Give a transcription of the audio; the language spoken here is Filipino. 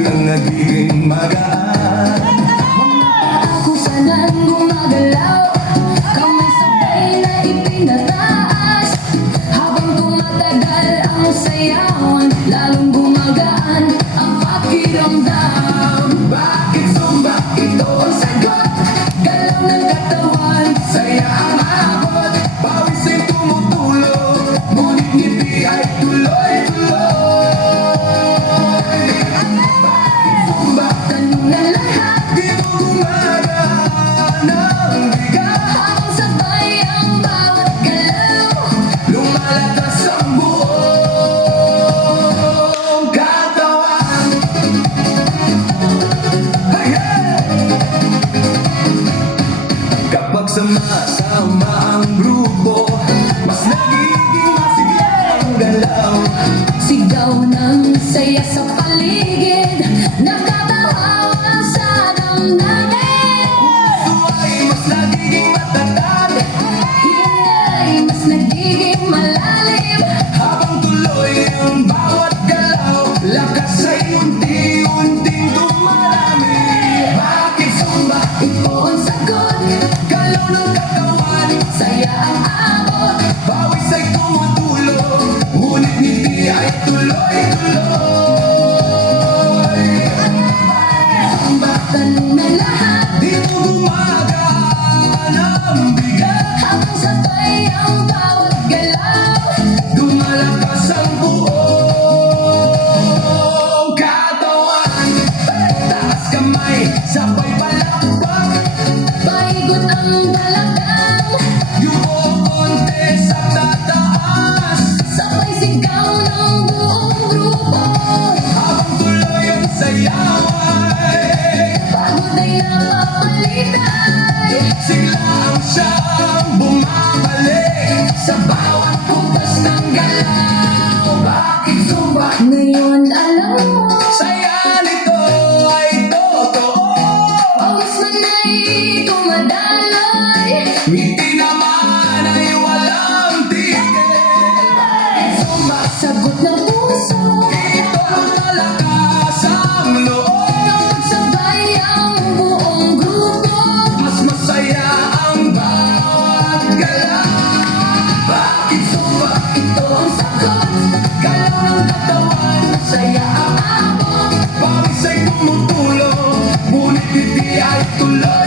biglang nagiging magaan. Ako sanang gumagalaw, kamay sabay na ipinataas. Habang tumatagal ang sayawan, lalong gumagaan ang pakiramdam. Bakit sumba? Ito ang sagot. Galaw ng katawan, Saya ang abot, pawis ay tumutulog, ngunit ngiti ay tuloy-tuloy. Bakit sumba? tanong na lahat, Di mo gumagaan ang bigat. habang sabay ang bawat galaw. Lumalakas ang buong katawan. Hey, hey! Kapag sama-sama ang grupo, mas nagiging masigla ang galaw. Sigaw ng saya sa paligid, nakatahawa sa damdamin. Puso ay mas nagiging matatag, Hinay, mas nagiging malalim. habang tuloy ang bawat galaw, lakas ay unti-unting dumarami. Bakit sumba? Ito ang sagot, Galaw ng katawan, saya ang abot. pawis ay tumutulog, ngunit ngiti ay tuloy-tuloy. Sumba, Tanong na lahat, di mo gumagaan ang bigat. habang sabay ang bawat galaw. Lumalakas ang buong katawan. Taas kamay, sabay palakpak. Paigot ang dalagang, Yung konti sa tataas, sabay sigaw ng buong grupo. habang tuloy ang sayaway. Pagod ay napapalitay, Sila ang siyang bumabalik sa bawat butas ng galaw. Bakit sumba? ngayon alam mo. Saya nito ay totoo. Pawis man ay tumadaloy, Ngiti naman ay walang tigil. Sumba, sagot ng puso. ito ang malakas ang loob. Kapag sabay ang buong grupo, Mas masaya ang bawat galaw. Bakit sumba? ito ang sagot. Galaw ng katawan, Saya ang abot, pawis ay tumutulong, ngunit hindi ay tuloy.